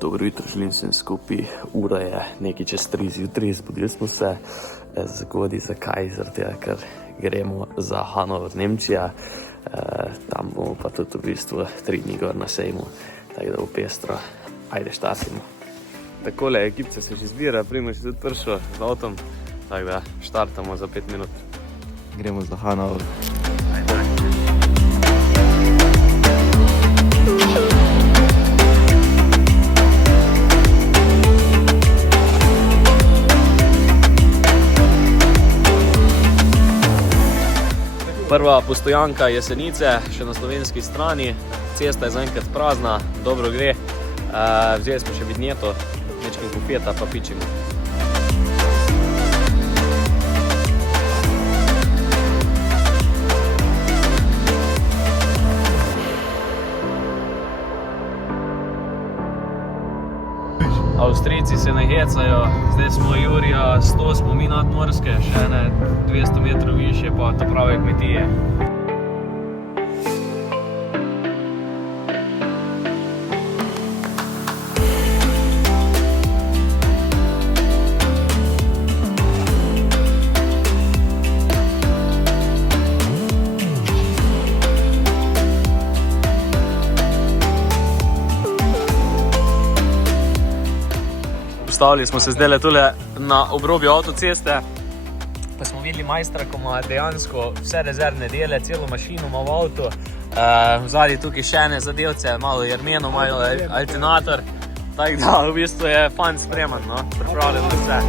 Dobro jutro, želim vsem skupaj. Ura je nekaj čez 3 zjutraj, zbudili smo se zgodaj. Zakaj? Zaradi tega, ker gremo za Hanover, Nemčija. Tam bomo pa tudi v bistvu 3 dni gor na sejmu, tako da bo pestro. Ajde, štartimo. Takole, ekipce se že zbira, Primož je tudi prišel z avtom, tako da štartamo za 5 minut. Gremo za Hanover. Prva postojanka Jesenice, še na slovenski strani. Cesta je zaenkrat prazna, dobro gre. Vzeli smo še vinjeto, nečkim kofeta pa pičimo. Avstrijci se ne hecajo, zdaj smo Jurija 100, smo mi nadmorske, še ne 200 metrov više pa to prave kmetije. Ustavili smo se zdaj tule na obrobju avtoceste, pa smo videli majstra, ko ima dejansko vse rezervne dele, celo mašino ima v avtu. Vzadnji tukaj še ene zadevce, malo jermeno, malo alternator, tako da v bistvu je fant spreman, no, pripravljen vse.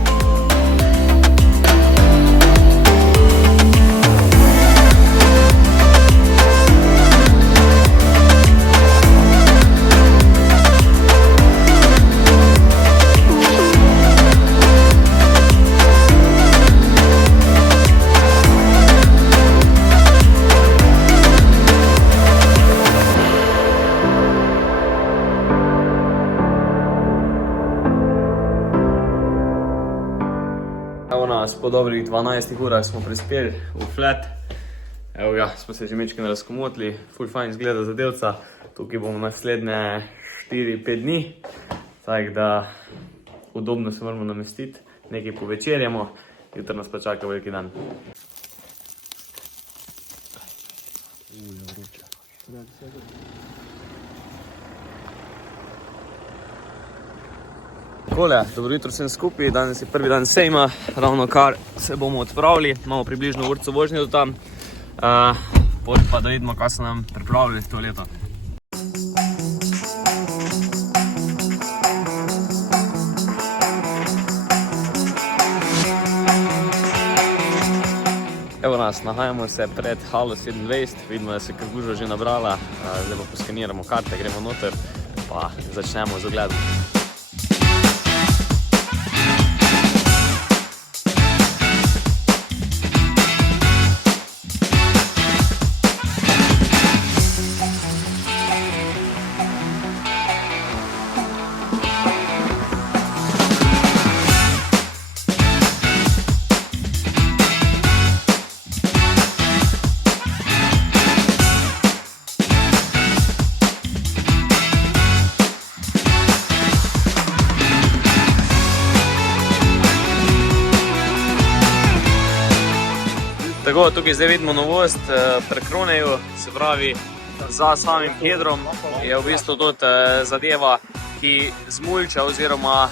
Evo nas, po dobrih 12 urah smo prispeli v flat. Evo ga, smo se že mečkaj razkomotili, ful fajn izgleda zadevca. Tukaj bomo naslednje 4-5 dni, tako da udobno se moramo namestiti, nekaj povečerjamo, jutro nas pa čaka veliki dan. Takole, dobro jutro vsem skupaj, danes je prvi dan sejma, ravno kar se bomo odpravili, imamo približno urco vožnje do tam, potem pa da vidimo, kaj so nam pripravili to leto. Evo nas, nahajamo se pred halo 27, vidimo, da se krguža že nabrala, zdaj pa poskeniramo karte, gremo noter, pa začnemo z ogledom. Tako, tukaj zdaj vidimo novost pri Kroneju, se pravi za samim hedrom je v bistvu tudi zadeva, ki zmulča oziroma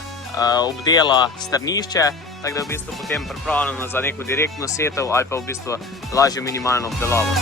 obdela strnišče, tako da je v bistvu potem pripravljeno za neko direktno setev ali pa v bistvu lažje minimalno obdelavo.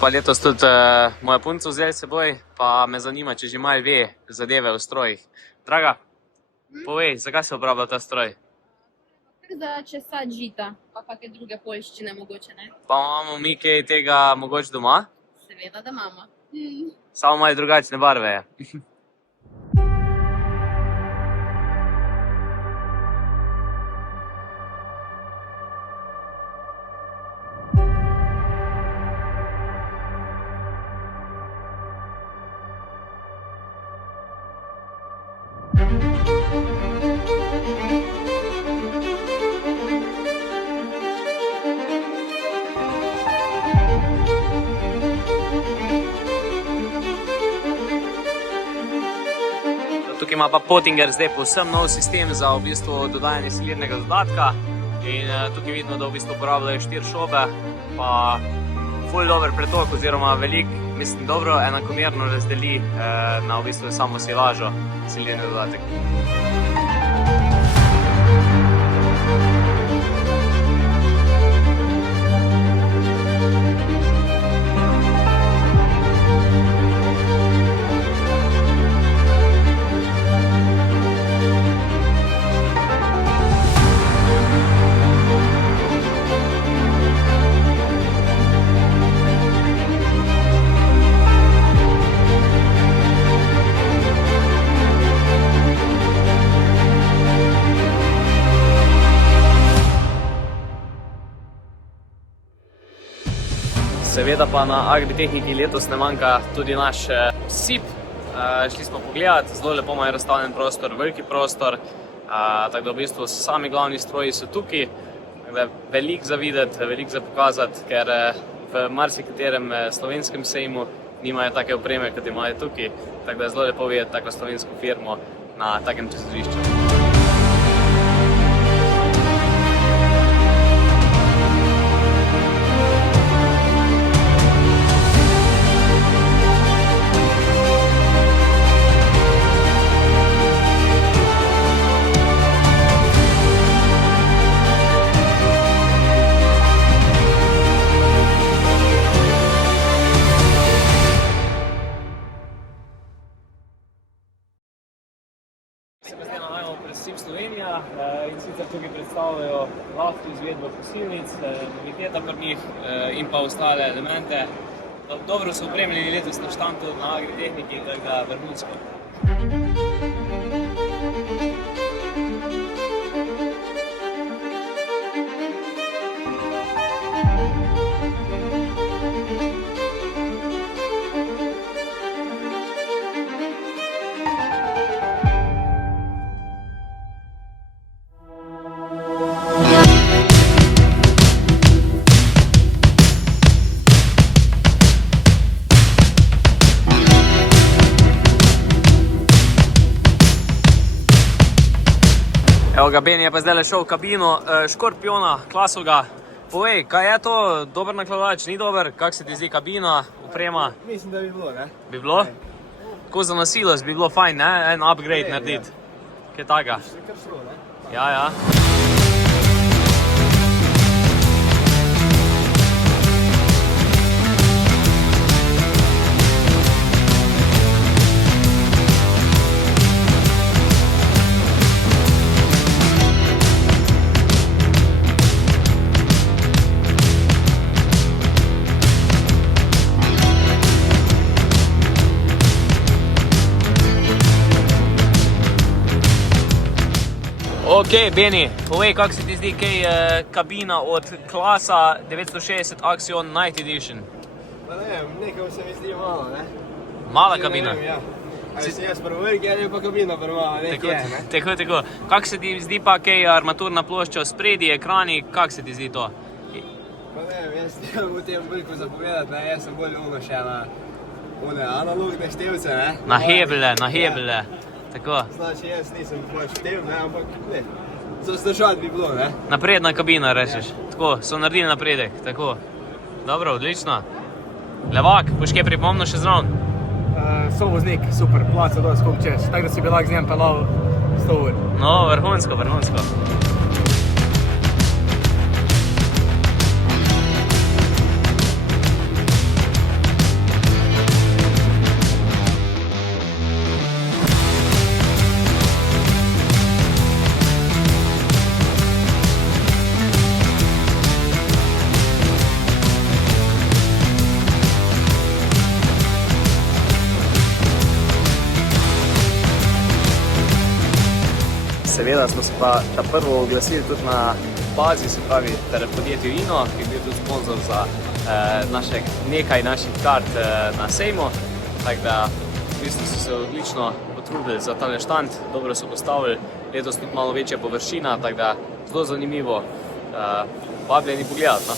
pa letos tudi moja punca vzeli s seboj, pa me zanima, če že malo ve zadeve v strojih. Draga, povej, zakaj se uporablja ta stroj? Za česat žita, pa kakšne druge poljščine mogoče, ne? Pa imamo mi kaj tega mogoče doma? Seveda, da imamo. Samo malo drugačne barve je. Tukaj ima pa Pottinger zdaj povsem nov sistem za v bistvu dodajanje silirnega dodatka in tukaj vidimo, da v bistvu uporabljajo 4 šobe, pa ful dober pretok oziroma mislim dobro enakomerno razdeli na v bistvu samo silažo silirni dodatek. Seveda pa na Agritehniki letos ne manjka tudi naš SIP. Šli smo pogledati, zelo lepo imajo razstavljen prostor, veliki prostor, tako da v bistvu sami glavni stroji so tukaj. Veliko za videti, veliko za pokazati, ker v marsikaterem slovenskem sejmu nimajo take opreme, kot imajo tukaj. Tako da je zelo lepo videti tako slovensko firmo na takem prizorišču. Se pa zdaj nahajamo pred SIP Slovenija in sicer tukaj predstavljajo lahko izvedbo kosilnic, noviteta pri njih in pa ostale elemente. Dobro so opremljeni letos na štandu na Agritehniki, tako da vrhunsko. Evo ga, Beni je pa zdaj šel v kabino Škorpiona, Klasoga. Povej, kaj je to? Dober nakladač, ni dober? Kako se ti zdi kabina, oprema? Mislim, da bi bilo, ne? Bi bilo? Tako za nosilost bi bilo fajn, ne? En upgrade narediti. Kaj takega? Še kar šlo, ne? Ja, ja. Ok, Beni, povej, kako se ti zdi kabina od Klasa 960 Axion Night Edition? Pa ne vem, nekaj se mi zdi malo, ne? Mala kabina? Ne vem, ja. Ali si jaz prvovrk, ali je pa kabina premala, nekaj je, ne? Tako. Kako se ti zdi pa armaturna plošča spredi, ekrani, kako se ti zdi to? Pa ne vem, jaz nimam v tem veliko zapovedati, ne? Jaz sem bolj še na analogne števce, ne? Na hebele. Tako. Znači, jaz nisem pač v tem, ne, ampak ne. Za vzdržati bi bilo, ne? Napredna kabina, rečeš. Tako, so naredili napredek, tako. Dobro, odlično. Levak, boš kaj pripomnil še zraven? Sovoznik, super, placa dosti skok čez, tako da si bi lahko z njem pelal 100 ur. No, vrhunsko. seveda smo se pa ta prvo oglasili tudi na bazi, se pravi podjetju Ino, ki je bil tudi sponzor za nekaj naših kart na sejmu. Tako da v bistvu so se odlično potrudili za tale štand, dobro so postavili, letos tudi malo večja površina, tako da zelo zanimivo, vabljeni pogledati. No?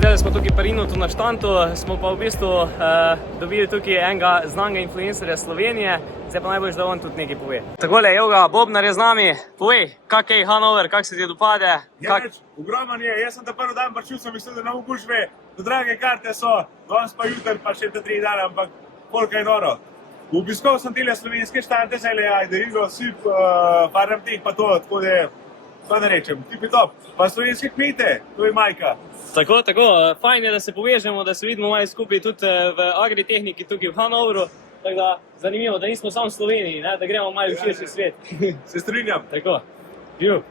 Zdaj smo tukaj pri Inu na štantu, smo pa v bistvu dobili tukaj enega znanega influencerja Slovenije, zdaj pa najbolj, da on tudi nekaj pove. Takole, evo ga, Bobnar je z nami, povej, kak je Hanover, kak se ti dopade? Ogroman je, jaz sem ta prvi dan prišel, sem mislil, da ne bo gužve, da drage karte so, danes pa jutri pa še te 3 dana, ampak koliko je noro. Obiskal sem tele slovenske štante, Derigo, Sip, Farmteh pa to, tako da, kaj da rečem, tipi top. Pa slovenske kmete, to je majka. Tako, fajn je, da se povežemo, da se vidimo malo skupaj tudi v agritehniki tukaj v Hanoveru. Tako da, zanimivo, da nismo samo v Sloveniji, ne? Da gremo malo v širši svet. Se strinjam. Tako, živ.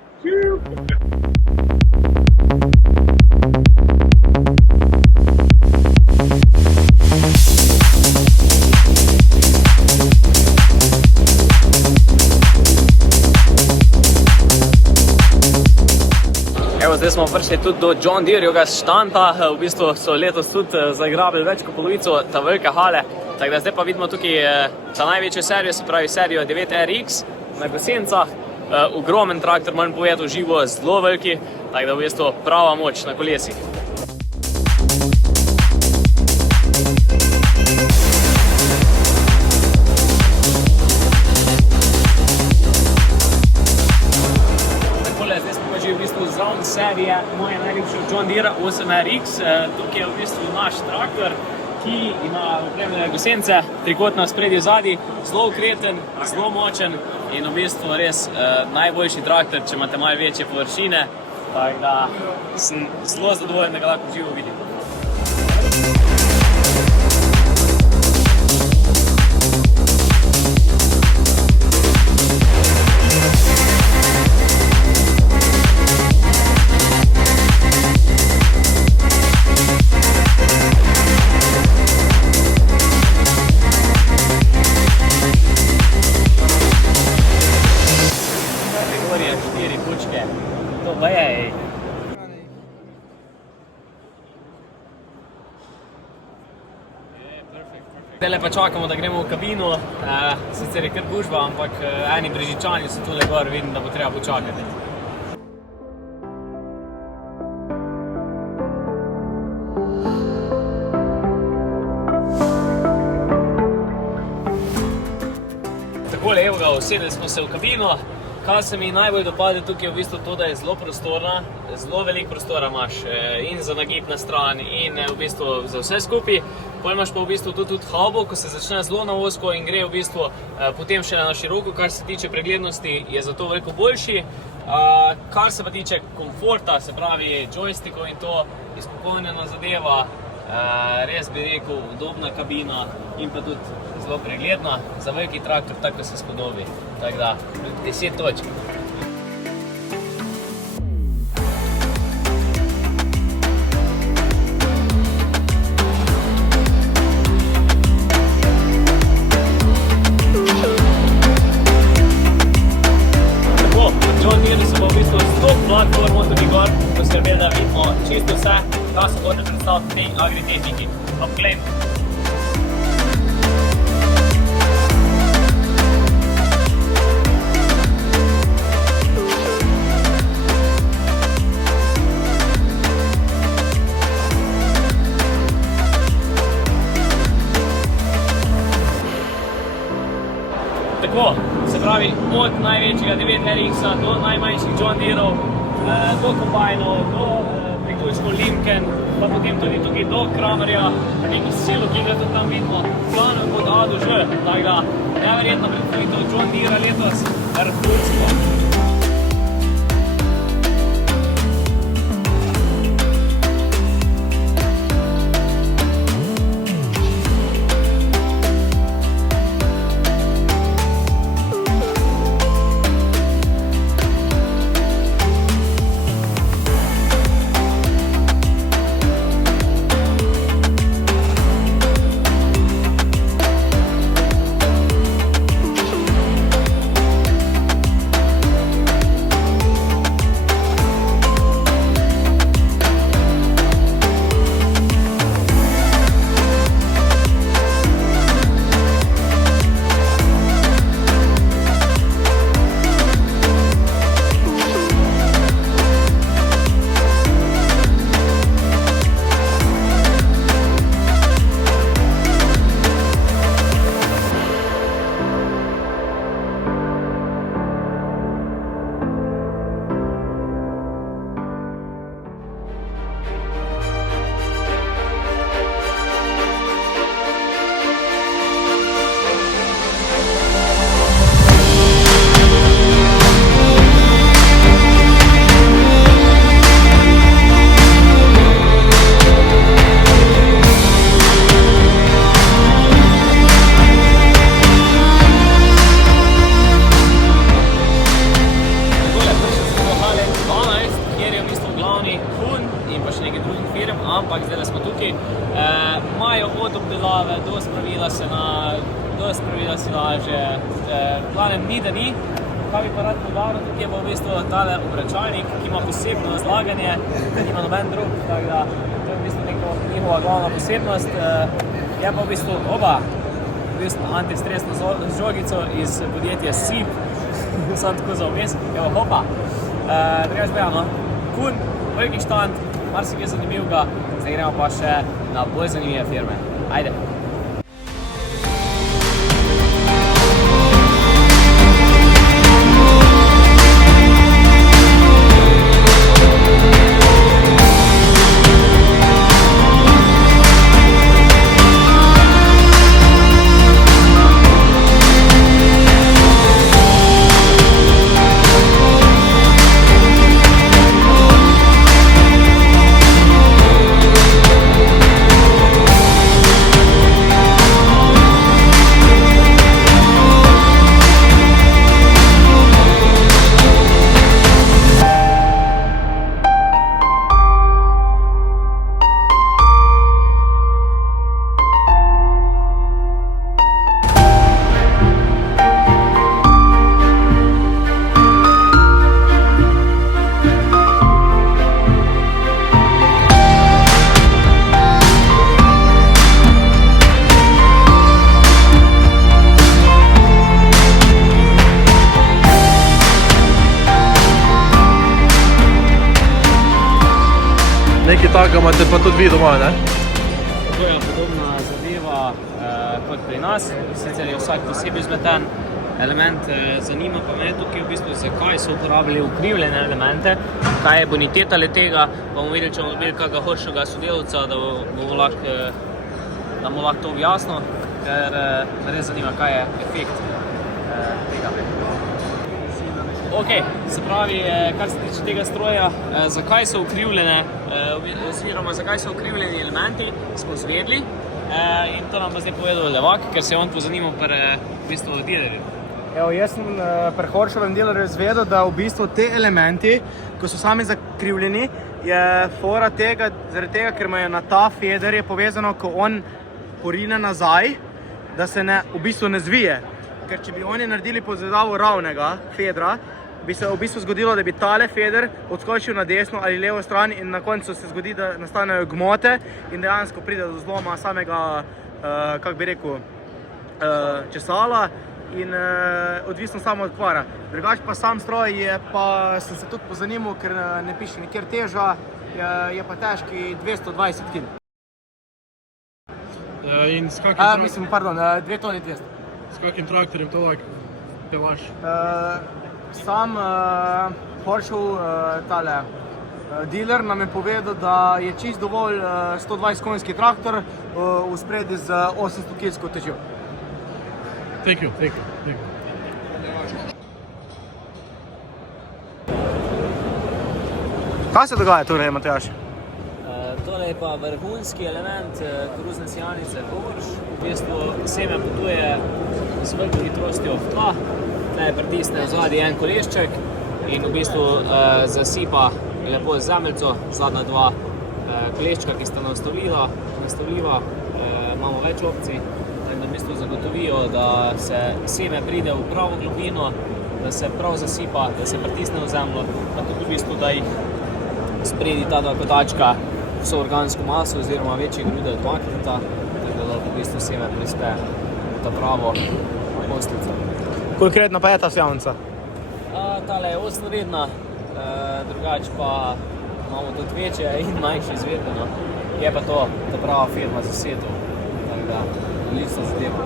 Zdaj smo prišli tudi do John Deerjevega štanta, v bistvu so letos tudi zaigrabili več kot polovico ta velike hale. Tako da zdaj pa vidimo tukaj ta največjo serijo, se pravi serijo 9RX na Gosencah. Ogromen traktor, moram povedati, v živo, zelo veliki, tako da v bistvu prava moč na kolesih. Zraven serije moje najljubše John Deere 8RX, tukaj je v bistvu naš traktor, ki ima opremljene gosence, trikotna spredje zadnji, zelo ukreten, zelo močen in v bistvu res najboljši traktor, če imate malo večje površine, tako da sem zelo zadovoljen, da ga lahko živo vidim. Zdaj pa čakamo, da gremo v kabino, sicer je kar gužva, ampak eni Brežičani so tule gor, vidim, da bo treba počakati. Takole, evo ga, usedeli smo se v kabino. Kar se mi najbolj dopade tukaj je v bistvu to, da je zelo prostorna, zelo veliko prostora imaš in za nagib na stran in v bistvu za vse skupaj. Potem imaš pa v bistvu tudi haubo, ko se začne zelo na ozko in gre v bistvu potem še na široko, kar se tiče preglednosti, je zato veliko boljši. Kar se pa tiče komforta, se pravi joystickov in to, izpopolnjena zadeva, res bi rekel, udobna kabina in pa tudi zelo pregledna za veliki traktor, tako se spodobi. Tako da, 10 točk. Tako, John Deere so pa v bistvu s to platformo tudi gor poskrbeli, da vidimo čisto vse, kar se hoče predstaviti tej agritehniki. Obklem! Tako, se pravi, od največjega 9RX-a do najmanjših John Deerov, do kombajnov, do priključkov Limken, pa potem tudi tukaj do Kramerja, nekaj silo, ki ga tudi tam vidimo, planov od A do Ž, tako da neverjetno predstavitev John Deera letos, vrhunsko. Ampak zdaj smo tukaj. Imajo od obdelave do spravila se na že planem ni, da ni. Kaj bi pa rad poudaril, tukaj je pa v bistvu tale obračalnik, ki ima posebno zlaganje, da nima noben drug, tako da to je v bistvu njihova glavna posebnost. Je pa v bistvu antistresno žogico iz podjetja SIP, sam tako za vmes, evo hopa. Drugač bojano, kun, veliki štand, marsikaj zanimivega, zdaj gremo pa še na bolj zanimive firme. Ajde! Nekaj takega imate pa tudi vi doma, ne? To je podobna zadeva kot pri nas, sicer je vsak posebej izmeten element. Zanima pa me tukaj v bistvu, zakaj so uporabljali ukrivljene elemente, kaj je boniteta letega, pa bomo videli, če bomo dobili kakega horšega sodelavca, da bomo lahko to objasnil, ker me res zanima, kaj je efekt tega. Ok, se pravi, kar se tiče tega stroja, zakaj so ukrivljene, oziroma zakaj so ukrivljeni elementi, smo zvedli in to nam bo zdaj povedal Levak, ker se je on pozanimal pri v bistvu dealerju. Evo, jaz sem pri Horšovem dealerju zvedel, da v bistvu te elementi, ko so sami zakrivljeni, je fora tega, zaradi tega, ker imajo na ta feder je povezano, ko on porine nazaj, da se v bistvu ne zvije. Ker če bi oni naredili povezavo ravnega fedra, bi se v bistvu zgodilo, da bi tale feder odskočil na desno ali levo stran in na koncu se zgodi, da nastanejo gmote in dejansko pride do zloma samega, kako bi rekel, česala in odvisno samo od kvara. Drugače pa sam stroj je pa, sem se tudi pozanimal, ker ne piše nikjer teža, je pa težki 220 kg. In s kakim, Mislim, pardon, 2 toni 200. s kakim traktorjem to lahko pelaš? Sam Porscheov tale dealer nam je povedal, da je čist dovolj 120 konjski traktor v spredi z 800 kg težjo. Thank you. Kaj se dogaja torej, Matjaž? Tole je pa vrhunski element koruzne sijanice Porsche. V bistvu seme potuje s veliko hitrostjo v tla, tukaj pritisne vzadi en kolešček in v bistvu zasipa lepo z zemljico zadnja dva koleščka, ki sta nastavljiva, imamo več opcij, tako da v bistvu zagotovijo, da se seme pride v pravo globino, da se prav zasipa, da se pritisne v zemljo, pa tudi v bistvu, da jih spredi ta dva kotačka vso organsko maso oziroma večje grude odmakneta, tako da v bistvu seme prispe v ta pravo poslico. Kolikratna pa je ta sijavnica? Tale je 8-redna, drugače pa imamo tudi večje in manjše izvedbeno. Je pa to ta prava firma za setov, tako da odlična zadeva.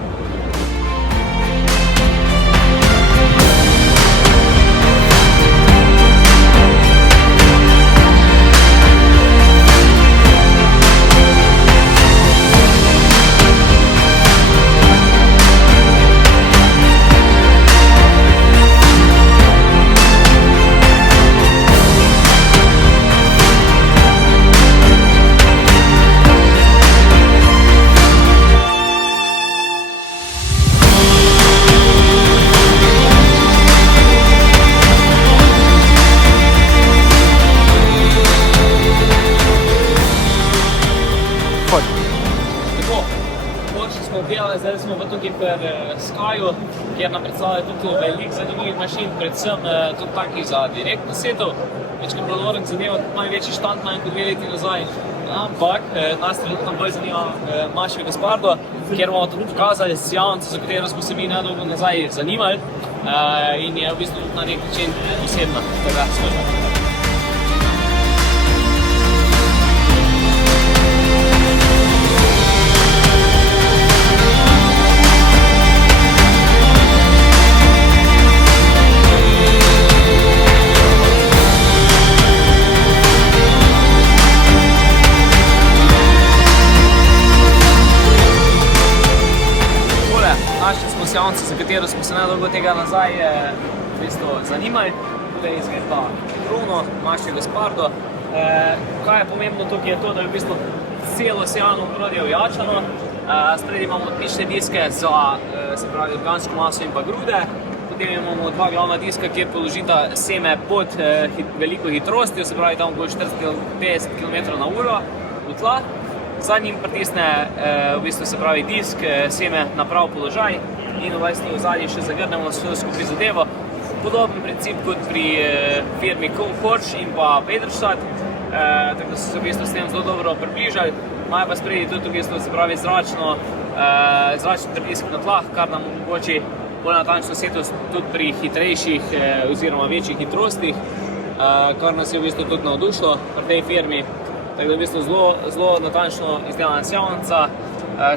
Zdaj smo pa tukaj pri Skyju, kjer nam predstavlja tudi veliko zanimivih mašin, predvsem tudi takih za direktno setov. Večkrat bilo dobro zanimivo, največji štand manj kot 2 leti nazaj. Ampak nas trenutno bolj zanima Mašev Gaspardo, kjer bomo tudi pokazali sijavnico, za katero smo se mi nedolgo nazaj zanimali in je v bistvu na nek način posebna. Sijavnico, za katero smo se nedolgo tega nazaj v bistvu zanimali. Tukaj je izvedba Bruno, Mašev Gaspardo. Kaj je pomembno tukaj je to, da je v bistvu celo sijavno ogrodje ojačano. Spredi imamo odlične diske za se pravi organsko maso in pa grude. Potem imamo dva glavna diska, kjer položita seme pod veliko hitrostjo, se pravi tam okoli 40-50 km/h v tla. Za njim pritisne v bistvu se pravi disk seme na prav položaj in v bistvu v zadnji še zagrnemo vse skupaj zadevo. Podoben princip kot pri firmi Porsche in pa Peterstadt, tako da so se v bistvu s tem zelo dobro približali. Imajo pa spredi tudi v bistvu se pravi zračni pritisk na tlah, kar nam omogoči bolj natančno setost tudi pri hitrejših oziroma večjih hitrostih, kar nas je v bistvu tudi navdušilo pri tej firmi. Tako da v bistvu zelo natančno izdelana sijavnica.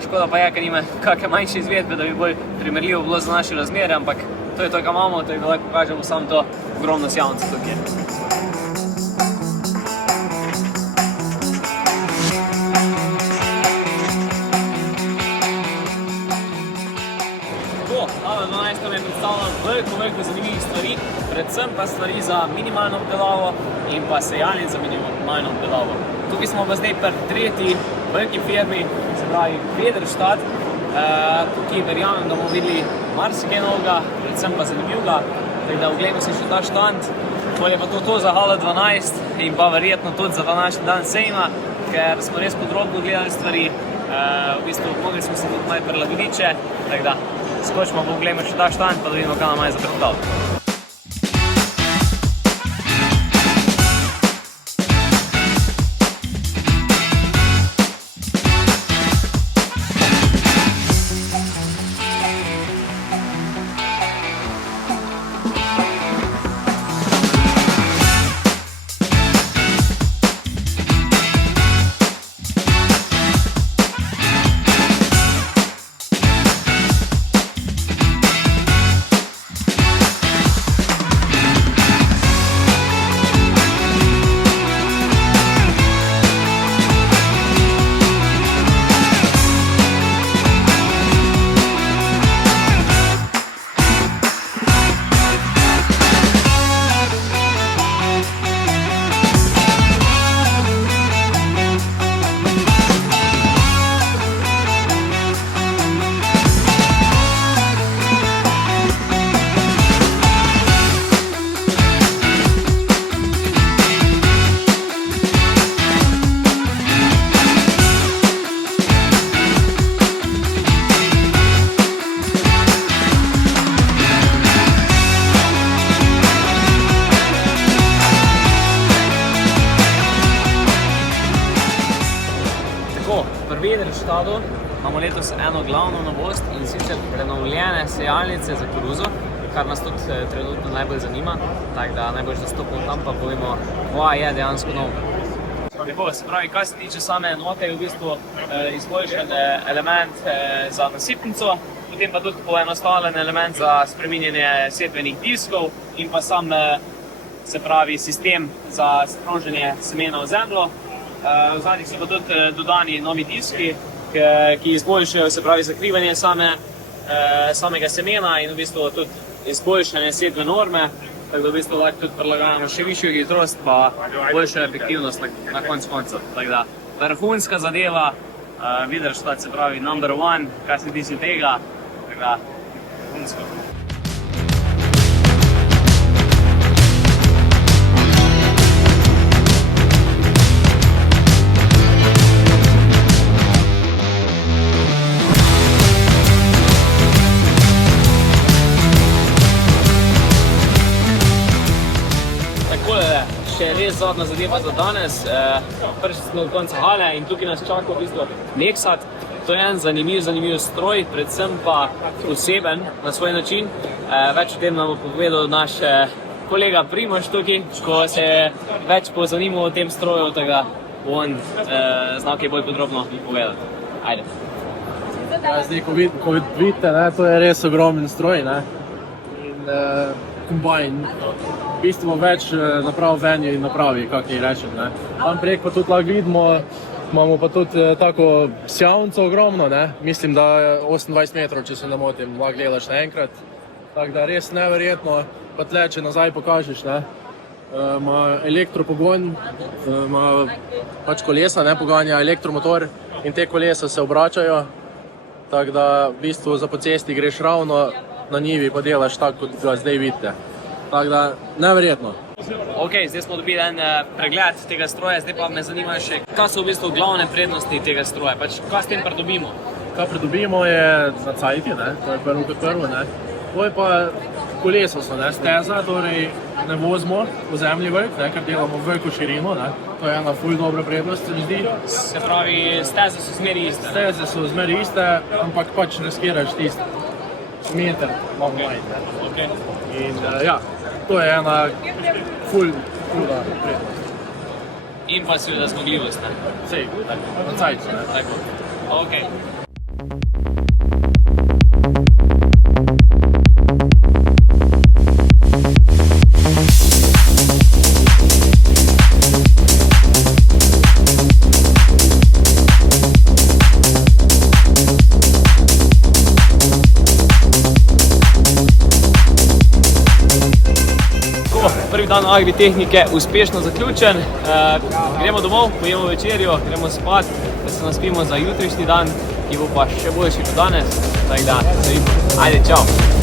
Škoda pa je, ker nima kakšne manjše izvedbe, da bi bolj primerljivo bilo za naše razmere, ampak to je to, kar imamo, tako da lahko pokažemo samo to ogromno sijavnico tukaj. AV12 je predstavljeno veliko zanimivih stvari, predvsem pa stvari za minimalno obdelavo in pa sejalnic za minimalno obdelavo. Tukaj smo pa zdaj pri tretji veliki firmi, se pravi Peterstadt. Tukaj verjamem, da bomo videli marsikaj novega, predvsem pa zanimivega, tako da oglejmo si še ta štand. To je pa to za Hala 12 in pa verjetno tudi za današnji dan sejma, ker smo res podrobno gledali stvari, v bistvu mogli smo se tudi malo prilagoditi, tako da skočimo pa oglejmo še ta štand, pa da vidimo, kaj nam je za predstavljati. skladu imamo letos eno glavno novost in sicer prenovljene sejalnice za koruzo, kar nas tudi trenutno najbolj zanima, tako da najbolj zastopamo tam, pa povemo, kaj je dejansko novo. Lepo, se pravi, kar se tiče same enote, je v bistvu izboljšan element za nasipnico, potem pa tudi poenostavljen element za spreminjanje setvenih diskov in pa sam, se pravi, sistem za sproženje semena v zemljo. V zadnjih so pa tudi dodani novi diski, ki izboljšajo, se pravi, zakrivanje samega semena in v bistvu tudi izboljšanje setve norme, tako da v bistvu lahko tudi prilagajamo še višjo hitrost pa boljšo efektivnost na koncu koncev. Tako da vrhunska zadeva, vidiš, se pravi, number one, kar se tiče tega, tako da vrhunsko. Še res zadnja zadeva za danes. Prišli smo do konca hale in tukaj nas čaka v bistvu Nexat. To je en zanimiv stroj, predvsem pa poseben na svoj način. Več o tem nam bo povedal naš kolega Primož tukaj, ko se je več pozanimal o tem stroju, tako da bo on znal kaj bolj podrobno povedati. Ajde. Zdaj, ko vidite, to je res ogromen stroj, in kombajn. V bistvu več naprav venju in napravi, kako ji rečem. Tam prek pa tudi lahko vidimo, imamo pa tudi tako sjavnico ogromno, mislim, da je 28 metrov, če se ne motim, lahko gledaš naenkrat. Tako da res neverjetno, pa tle, če nazaj pokažeš, ima elektropogon, ima pač kolesa, poganja elektromotor in te kolesa se obračajo, tako da v bistvu za po cesti greš ravno na njivi pa delaš tako, kot ga zdaj vidite. Tako da, neverjetno. Ok, zdaj smo dobili en pregled tega stroja, zdaj pa me zanima še, kaj so v bistvu glavne prednosti tega stroja, pač kaj s tem pridobimo? Kaj pridobimo je na cajti, to je prvo kot prvo, to je pa koleso so, steza, torej ne vozimo v zemlji velik, ker delamo veliko širino, to je ena ful dobra prednost, se mi zdi. Se pravi, steze so zmeri iste? Steze so zmeri iste, ampak pač riskiraš tisti meter, malo manj. Okay. In ja, to je ena ful dobra prednost. In pa seveda zmogljivost, Sej, na cajcu, Tako, ok. Prvi dan agritehnike uspešno zaključen. Gremo domov, pojemo večerjo, gremo spat, da se naspimo za jutrišnji dan, ki bo pa še boljši kot danes. Tako da, se vidimo. Ajde, čau!